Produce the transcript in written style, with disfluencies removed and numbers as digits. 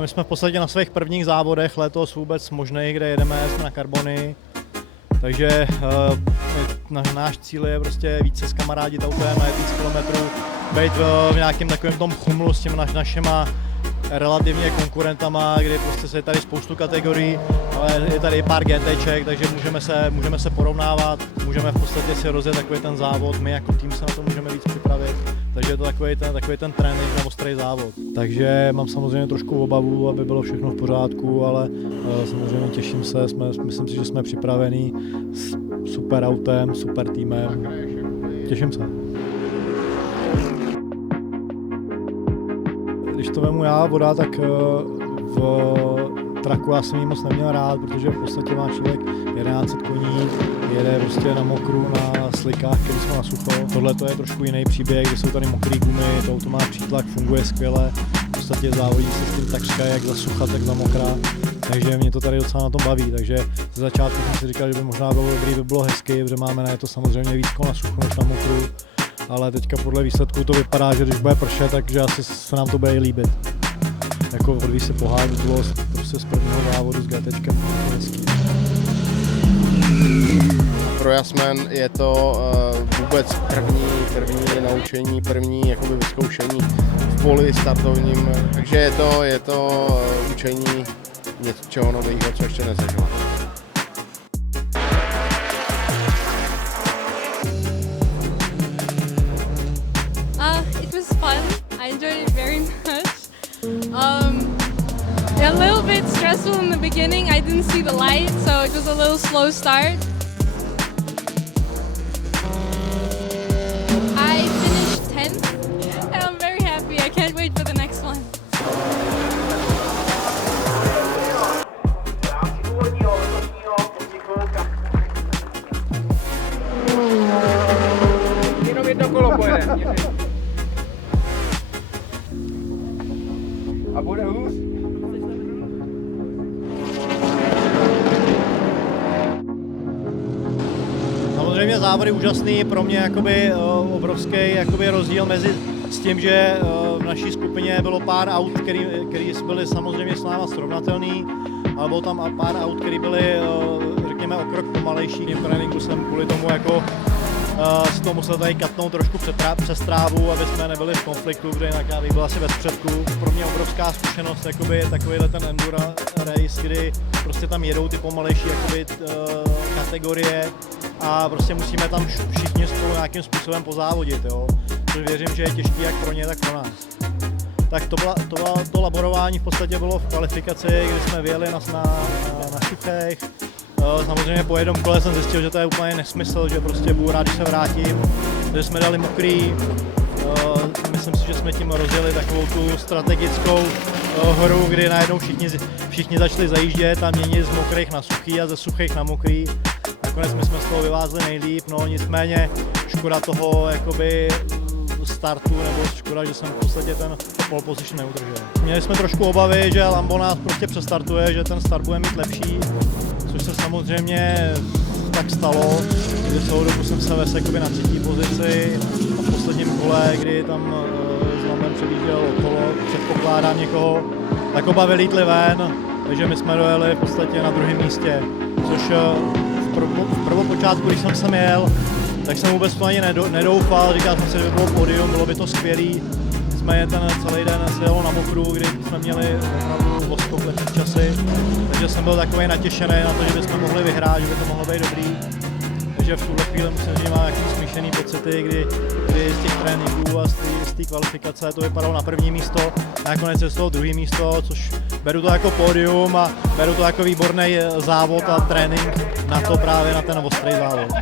My jsme v podstatě na svých prvních závodech letos vůbec možných, kde jedeme na karbony, takže náš cíl je prostě více zkamarádit autem, najet víc kilometrů, být v nějakém takovém tom chumlu s těmi našima relativně konkurentama, kdy prostě je tady spoustu kategorií, ale je tady i pár GTček, takže můžeme se porovnávat, můžeme v podstatě si rozjet takový ten závod, my jako tým se na to můžeme víc připravit, takže je to takový ten trénink na ostrý závod. Takže mám samozřejmě trošku obavu, aby bylo všechno v pořádku, ale samozřejmě těším se, myslím si, že jsme připravení s super autem, super týmem, těším se. Když to vemu já, voda, tak v traku já jsem ji moc neměl rád, protože v podstatě má člověk 1100 koní, jede prostě na mokru, na slikách, který jsme na sucho. Tohle to je trošku jiný příběh, kde jsou tady mokré gumy, to auto má přítlak, funguje skvěle, v podstatě závodí se s tím takřka jak za sucha, tak za mokrá. Takže mě to tady docela na tom baví, takže ze začátku jsem si říkal, že by možná bylo dobrý, by bylo hezky, protože máme na to samozřejmě víc na suchu než na mokru. Ale teďka podle výsledků to vypadá, že když bude pršet, takže asi se nám to bude líbit. Jako odvíjí se pohár, bylo prostě z prvního závodu s GTčkem hezký. Pro Jasmen je to vůbec první naučení, první jakoby vyzkoušení v poli startovním, takže je to učení něčeho nového, co ještě nezažila. It was fun. I enjoyed it very much. A little bit stressful in the beginning. I didn't see the light, so it was a little slow start. I finished 10th, and I'm very happy. I can't wait for the next one. A bude hůř? Samozřejmě závody úžasný, pro mě jakoby obrovský jakoby rozdíl mezi s tím, že v naší skupině bylo pár aut, který byly samozřejmě s náma srovnatelný, ale bylo tam pár aut, které byly, řekněme, o krok pomalejší. V tréninku jsem kvůli tomu jako si to musel tady katnout trošku přes trávu, aby jsme nebyli v konfliktu, kde jinak já bych byl asi ve středku. Pro mě obrovská zkušenost jakoby, je takovýhle ten enduro race, kdy prostě tam jedou ty pomalejší jakoby, kategorie a prostě musíme tam všichni spolu nějakým způsobem pozávodit, jo? Což věřím, že je těžký jak pro ně, tak pro nás. Tak to laborování v podstatě bylo v kvalifikaci, kdy jsme vyjeli na suchých. Samozřejmě po jednom kole jsem zjistil, že to je úplně nesmysl, že prostě budu rád, když se vrátím, že jsme dali mokrý. Myslím si, že jsme tím rozjeli takovou tu strategickou horu, kdy najednou všichni začali zajíždět a měnit z mokrých na suchý a ze suchých na mokrý. Nakonec my jsme z toho vyvázli nejlíp, no nicméně škoda toho jakoby startu, nebo škoda, že jsem v podstatě ten pole position neudržel. Měli jsme trošku obavy, že Lambo nás prostě přestartuje, že ten start bude mít lepší, což se samozřejmě tak stalo, kdy celou dobu jsem se vesl na třetí pozici a v posledním kole, kdy tam s Lambem předjížděl okolo, předpokládám někoho, tak oba vylítli ven, takže my jsme dojeli v podstatě na druhém místě, což v prvopočátku, když jsem sem jel, tak jsem vůbec to ani nedoufal, říkal jsem si, že by bylo pódium, bylo by to skvělý. Jsme ten celý den se jelo na mokru, kdy jsme měli opravdu odskok lepší časy, takže jsem byl takový natěšený na to, že bychom mohli vyhrát, že by to mohlo být dobrý. Takže v tuhle chvíli musím říct, že mám nějaký smíšený pocity, kdy z těch tréninků a z té kvalifikace to vypadalo na první místo, nakonec je z toho druhé místo, což beru to jako pódium a beru to jako výborný závod a trénink na to právě na ten ostrý závod.